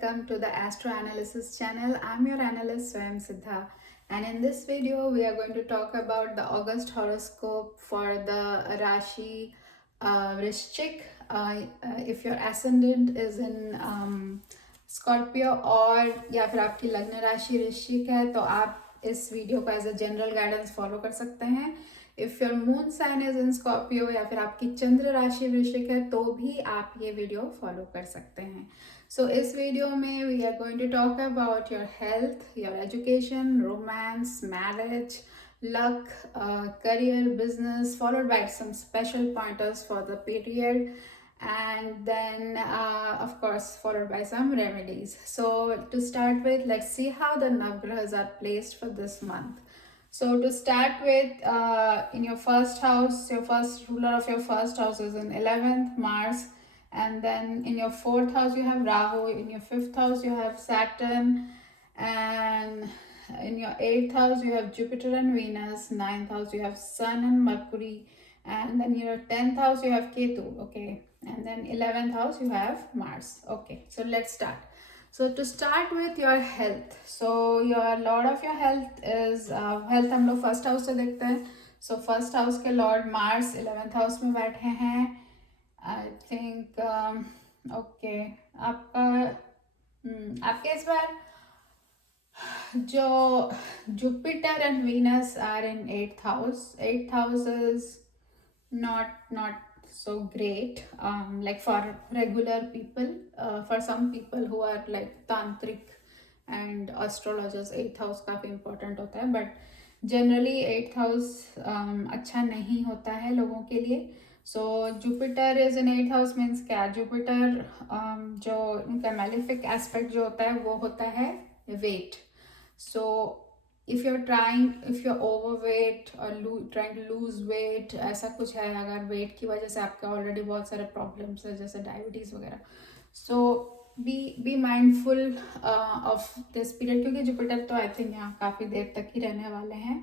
welcome to the Astro Analysis channel. I'm your analyst Swayam Siddha, and in this video we are going to talk about the August horoscope for the Rashi Vrishchik. If your ascendant is in Scorpio और या फिर आपकी लग्न राशि वृश्चिक है तो आप इस वीडियो को as a general guidance follow कर सकते हैं. If your moon sign is in Scorpio या फिर आपकी चंद्र राशि वृश्चिक है तो भी आप ये वीडियो फॉलो कर सकते हैं. सो इस वीडियो में we are going to talk about your health, your education, romance, marriage, luck, career, business, followed by some special pointers for the period, and then of course followed by some remedies. So to start with, let's see how the navgrahas are placed for this month. So to start with, in your first house, your first ruler of your first house is in 11th, Mars, and then in your fourth house you have Rahu, in your fifth house you have Saturn, and in your 8th house you have Jupiter and Venus, 9th house you have Sun and Mercury, and then in your 10th house you have Ketu, okay, and then 11th house you have Mars. Okay, so let's start. So to start with your health, so your lord of your health is health हम लोग first house से देखते हैं. So first house के lord Mars 11th house में बैठे हैं. I think okay, आपके इस बार जो Jupiter and Venus are in 8th house. 8th house is not so great, like for regular people. For some people who are like tantric and astrologers, 8th house काफ़ी important होता है, but generally 8th house अच्छा नहीं होता है लोगों के लिए. So Jupiter is in 8th house means क्या, Jupiter जो उनका malefic aspect जो होता है वो होता है weight. So if you're overweight or trying to lose weight, ऐसा कुछ है, अगर weight की वजह से आपका already बहुत सारे problems है जैसे diabetes वगैरह, so be mindful of this period, क्योंकि Jupiter तो I think यहाँ काफ़ी देर तक ही रहने वाले हैं.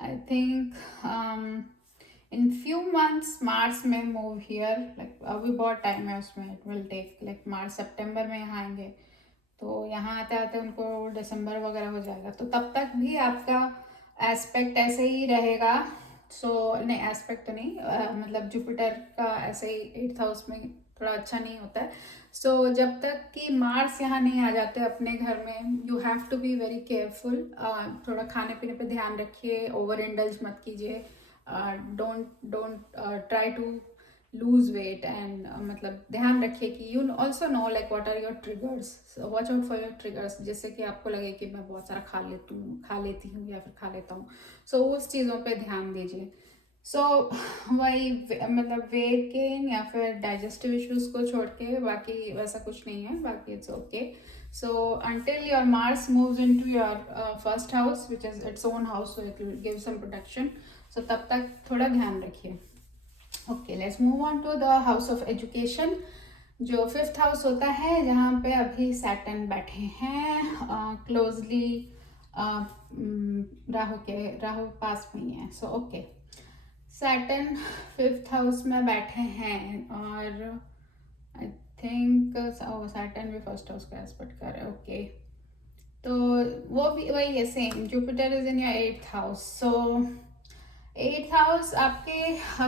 I think in few months Mars may move here, like अभी बहुत time है उसमें, it will take like March September में यहाँ आएंगे, तो यहाँ आते आते उनको दिसंबर वगैरह हो जाएगा, तो तब तक भी आपका एस्पेक्ट ऐसे ही रहेगा. सो नहीं, एस्पेक्ट तो नहीं, मतलब जुपिटर का ऐसे ही 8th हाउस में थोड़ा अच्छा नहीं होता है. सो जब तक कि मार्स यहाँ नहीं आ जाते अपने घर में, you have to be very careful. थोड़ा खाने पीने पे ध्यान रखिए, ओवर इंडल्ज मत कीजिए, don't try to lose weight, and मतलब ध्यान रखिए कि you also know like what are your triggers, so watch out for your triggers, जिससे कि आपको लगे कि मैं बहुत सारा खा लेती हूँ या फिर खा लेता हूँ. सो उस चीज़ों पे ध्यान दीजिए. सो वही मतलब वेट गेन या फिर डाइजेस्टिव इश्यूज को छोड़ के बाकी वैसा कुछ नहीं है, बाकी it's okay. So until your Mars moves into your first house which is its own house, so it will give some protection. So तब तक थोड़ा ध्यान रखिए. Okay, let's move on to the house of education, जो 5th house होता है, जहाँ पे अभी सैटर्न बैठे हैं क्लोजली राहु पास में ही है. So okay, Saturn 5th house में बैठे हैं और आई थिंक सैटर्न भी 1st हाउस का एस्पेक्ट कर रहे हैं. ओके, तो वो भी वही है same, Jupiter is in your 8th house. So 8th house आपके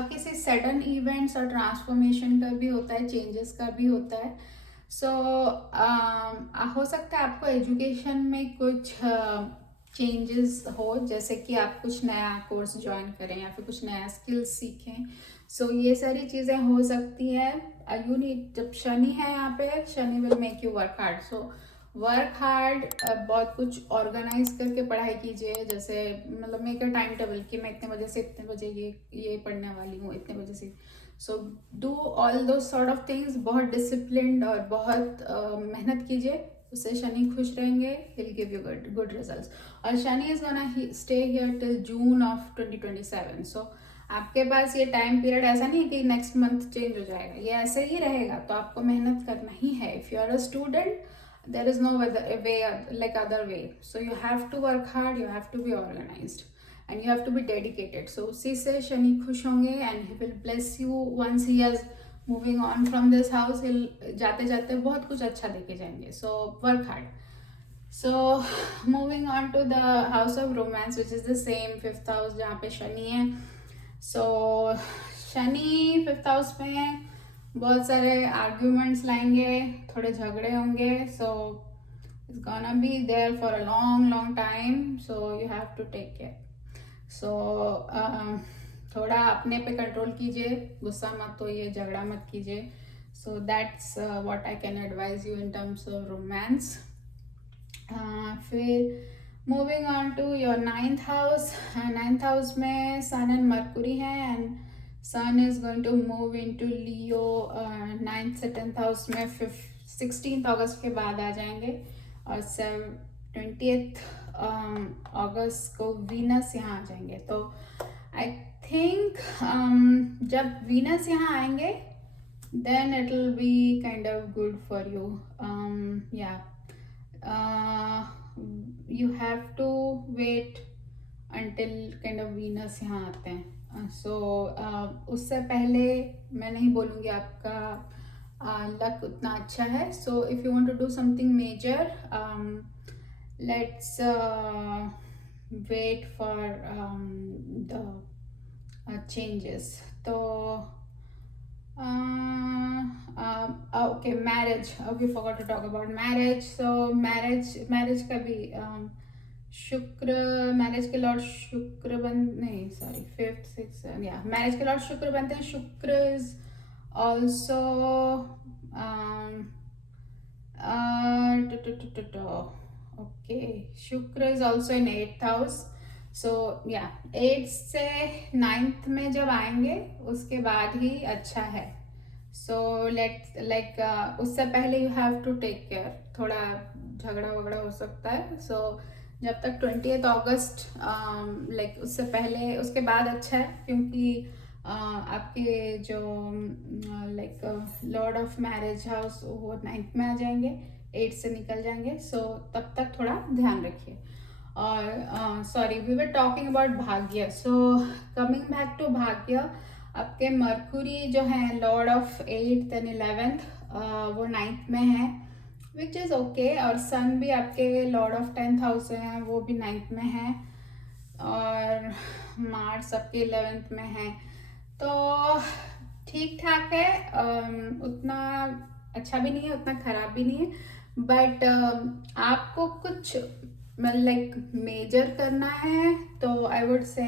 किसी सडन इवेंट्स और ट्रांसफॉर्मेशन का भी होता है, चेंजेस का भी होता है. सो हो सकता है आपको एजुकेशन में कुछ चेंजेस हो, जैसे कि आप कुछ नया कोर्स ज्वाइन करें या फिर कुछ नया स्किल्स सीखें. सो ये सारी चीज़ें हो सकती है. यू नीड, जब शनि है यहाँ पे, Shani will make you work hard. So work hard, बहुत कुछ ऑर्गेनाइज करके पढ़ाई कीजिए, जैसे मतलब मेक अ टाइम टेबल कि मैं इतने बजे से इतने बजे ये पढ़ने वाली हूँ, इतने बजे से. So do all those sort of things, बहुत डिसिप्लिन्ड और बहुत मेहनत कीजिए, उससे शनि खुश रहेंगे, he will give you good results. और Shani is gonna stay here till June of 2027. So आपके पास ये टाइम पीरियड ऐसा नहीं है कि नेक्स्ट मंथ चेंज हो जाएगा, ये ऐसे ही रहेगा, तो आपको मेहनत करना ही है. If you are a student, there is no way like other way, so you have to work hard, you have to be organized, and you have to be dedicated. So उसी से शनि खुश होंगे and he will bless you once he has moving on from this house, जाते जाते बहुत कुछ अच्छा देके जाएंगे. So work hard. So moving on to the house of romance, which is the same fifth house जहाँ पे शनि है. So शनि फिफ्थ हाउस में है, बहुत सारे आर्ग्यूमेंट्स लाएंगे, थोड़े झगड़े होंगे. So it's gonna be there for a long time, so you have to take care. So थोड़ा अपने पे कंट्रोल कीजिए, गुस्सा मत होइए, झगड़ा मत कीजिए. So that's what I can advise you in terms of romance. फिर moving on to your ninth house. Ninth house में सन एंड मरकुरी हैं, and Sun is going to move into Leo. Ninth से tenth house में 16 अगस्त के बाद आ जाएंगे, और 20 अगस्त को वीनस यहाँ आ जाएंगे. तो आई थिंक जब वीनस यहाँ आएंगे then it will be kind of good for you. You have to wait until kind of Venus यहाँ आते हैं. So उससे पहले मैं नहीं बोलूँगी आपका लक उतना अच्छा है. So if you want to do something major, let's wait for the changes. तो okay, marriage. We forgot to talk about marriage. So marriage का भी शुक्र, मैरिज के लॉर्ड शुक्र नहीं सॉरी 5th 6th या मैरिज के लॉर्ड शुक्र बनते हैं. Shukra is also okay, Shukra is also in 8th house. So या 8 से 9th में जब आएंगे उसके बाद ही अच्छा है. सो उससे पहले you have to take care, थोड़ा झगड़ा वगड़ा हो सकता है. सो जब तक 20 अगस्त उससे पहले, उसके बाद अच्छा है, क्योंकि आपके जो लॉर्ड ऑफ मैरिज हाउस वो 9th में आ जाएंगे, 8 से निकल जाएंगे. सो तब तक थोड़ा ध्यान रखिए. और sorry, we were talking about bhagya. So coming back to भाग्य, आपके मरकुरी जो है Lord of 8th and 11th, वो 9th में है, विच इज़ ओके. और सन भी आपके लॉर्ड ऑफ 10th हाउस हैं, वो भी 9th में है. और मार्स आपके 11th में है. तो ठीक ठाक है, उतना अच्छा भी नहीं है, उतना खराब भी नहीं है. बट आपको कुछ मेजर करना है तो आई वुड से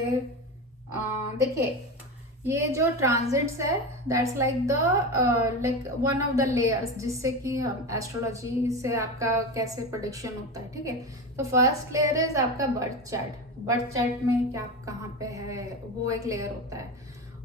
देखिए, ये जो ट्रांजिट्स है that's the one of the layers, जिससे कि एस्ट्रोलॉजी से आपका कैसे प्रेडिक्शन होता है. ठीक है, तो फर्स्ट लेयर इज आपका बर्थ चार्ट. बर्थ चार्ट में क्या आप कहाँ पे है, वो एक लेयर होता है.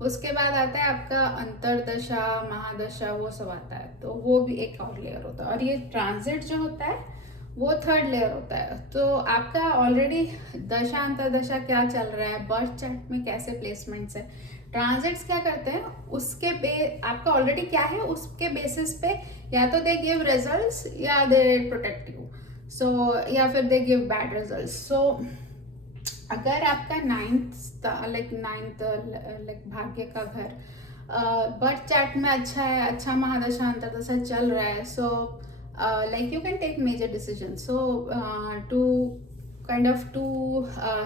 उसके बाद आता है आपका अंतरदशा, महादशा, वो सब आता है, तो वो भी एक और लेयर होता है. और ये ट्रांजिट जो होता है वो थर्ड लेयर होता है. तो आपका ऑलरेडी दशा अंतरदशा क्या चल रहा है, बर्थ चार्ट में कैसे प्लेसमेंट्स है, ट्रांजिट्स क्या करते हैं, उसके आपका ऑलरेडी क्या है उसके बेसिस पे या तो दे गिव रिजल्ट्स या दे प्रोटेक्ट यू. सो या फिर दे गिव बैड रिजल्ट्स. सो अगर आपका नाइन्थ भाग्य का घर बर्थ चार्ट में अच्छा है, अच्छा महादशा अंतरदशा चल रहा है, सो you can take major decisions. So to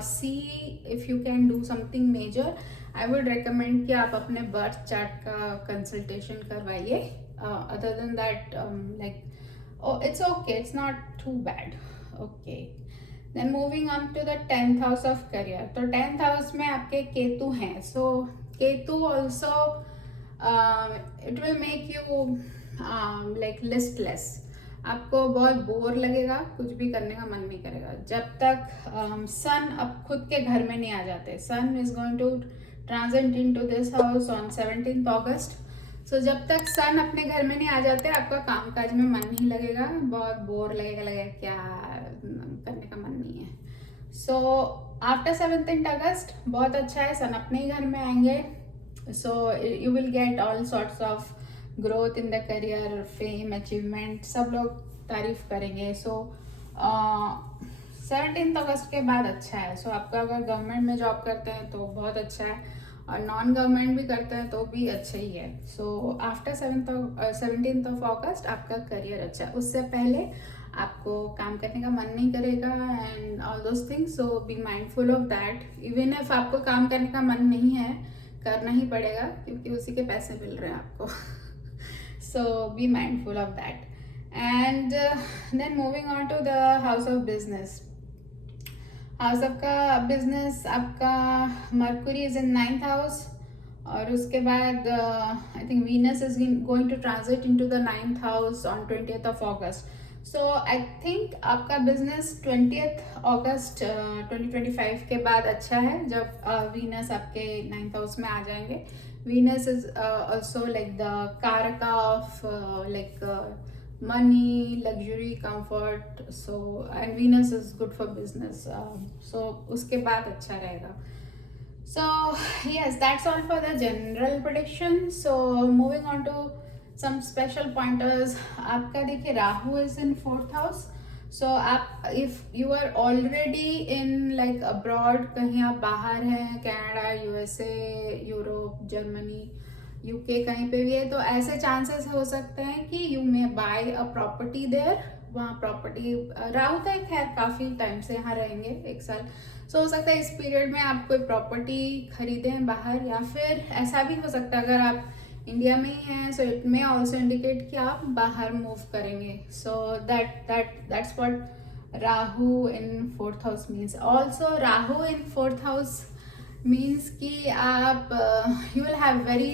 see if you can do something major, I would recommend कि आप अपने बर्थ चार्ट का कंसल्टेशन करवाइए. other than that it's okay, it's not too bad. Okay, then moving on to the 10th house of career. तो 10th house में आपके केतु हैं. So Ketu also it will make you listless. आपको बहुत bore लगेगा, कुछ भी करने का मन नहीं करेगा जब तक सन अब खुद के घर में नहीं आ जाते. Sun is going to transit into this house on 17 August. So जब तक सन अपने घर में नहीं आ जाते, आपका कामकाज में मन नहीं लगेगा, बहुत बोर लगेगा क्या करने का मन नहीं है. सो आफ्टर 17 अगस्त बहुत अच्छा है, सन अपने ही घर में आएंगे. So you will get all sorts of growth in the career, fame, achievement, सब लोग तारीफ करेंगे. सो 17 अगस्त के बाद अच्छा है. सो आपका अगर गवर्नमेंट में जॉब करते हैं तो बहुत अच्छा है. और नॉन गवर्नमेंट भी करते हैं तो भी अच्छा ही है. सो आफ्टर 17th ऑफ अगस्त आपका करियर अच्छा है. उससे पहले आपको काम करने का मन नहीं करेगा and all those things. So be mindful of that. Even if आपको काम करने का मन नहीं है, करना ही पड़ेगा क्योंकि उसी के पैसे मिल रहे हैं आपको. So be mindful of that. And then moving on to the house of business. House आपका बिजनेस, आपका Mercury is in 9th house और उसके बाद I think Venus is going to transit into the 9th house on 20th of August. So I think आपका business 20th August 2025 के बाद अच्छा है जब वीनस आपके 9th हाउस में आ जाएंगे. Venus is also like the karaka of like money, luxury, comfort. So and Venus is good for business. So उसके बाद अच्छा रहेगा. So yes, that's all for the general prediction. So moving on to some special pointers. आपका देखिए Rahu is in 4th house. So आप if you are already in like abroad, कहीं आप बाहर हैं, Canada, USA, Europe, Germany, UK कहीं पे भी है, तो ऐसे चांसेस हो सकते हैं कि you may buy a property there. वहाँ प्रॉपर्टी राहु तो खैर काफ़ी टाइम से यहाँ रहेंगे, 1 साल. सो हो सकता है इस पीरियड में आप कोई प्रॉपर्टी खरीदें बाहर, या फिर ऐसा भी हो सकता है अगर आप इंडिया में ही हैं so it may also indicate कि आप बाहर मूव करेंगे. So that's what Rahu in 4th house means. Also Rahu in 4th house means कि आप you will have very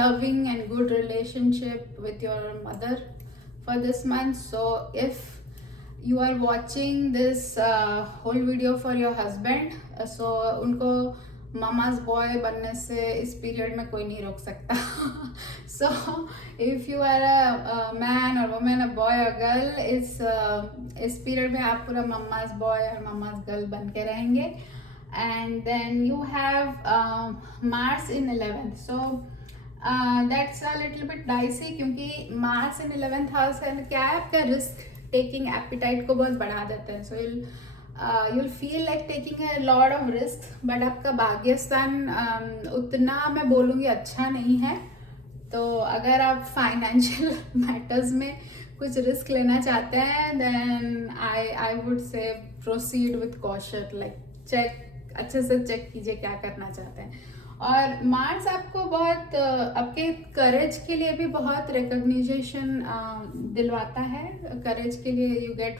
loving and good relationship with your mother for this month. So if you are watching this whole video for your husband, so उनको mama's boy बनने से इस period में कोई नहीं रोक सकता. So if you are a man or woman, a boy or girl, इस पीरियड में आप पूरा mama's boy और mama's girl बन के रहेंगे. And then you have Mars in 11th. So that's a little bit dicey क्योंकि Mars in 11th house है क्या है, आपका risk taking appetite को बहुत बढ़ा देते हैं. So you'll feel like taking a lot of risk, but आपका भाग्य स्थान उतना मैं बोलूँगी अच्छा नहीं है. तो अगर आप फाइनेंशियल मैटर्स में कुछ रिस्क लेना चाहते हैं, then I would say proceed with caution. Like check, अच्छे से चेक कीजिए क्या करना चाहते हैं. और मार्स आपको बहुत आपके करेज के लिए भी बहुत रिकग्निशन दिलवाता है. करेज के लिए you get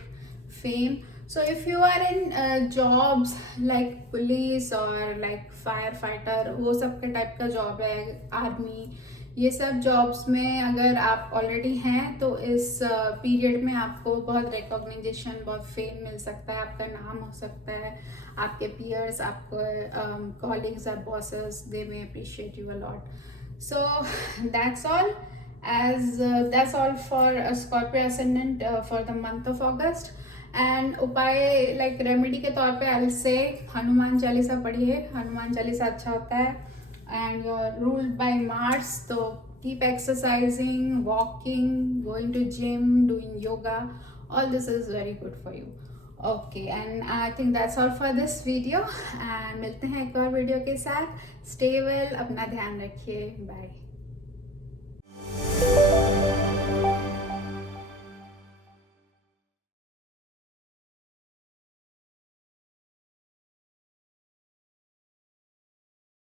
fame. So if you are in jobs like police और लाइक फायर फाइटर, वो सब के टाइप का जॉब है, आर्मी, ये सब जॉब्स में अगर आप ऑलरेडी हैं तो इस पीरियड में आपको बहुत रिकॉग्निशन, बहुत फेम मिल सकता है, आपका नाम हो सकता है. आपके पीयर्स, आपको कॉलीग्स और bosses, they may appreciate you a lot. So that's all for Scorpio ascendant for the month of August. And उपाय लाइक रेमेडी के तौर पे आई से हनुमान चालीसा पढ़िए. हनुमान चालीसा अच्छा होता है. And you are ruled by Mars, तो keep exercising, walking, going to gym, doing yoga. All this is very good for you. Okay, and I think that's all for this video. And मिलते हैं एक और video के साथ. Stay well, अपना ध्यान रखिए. बाय.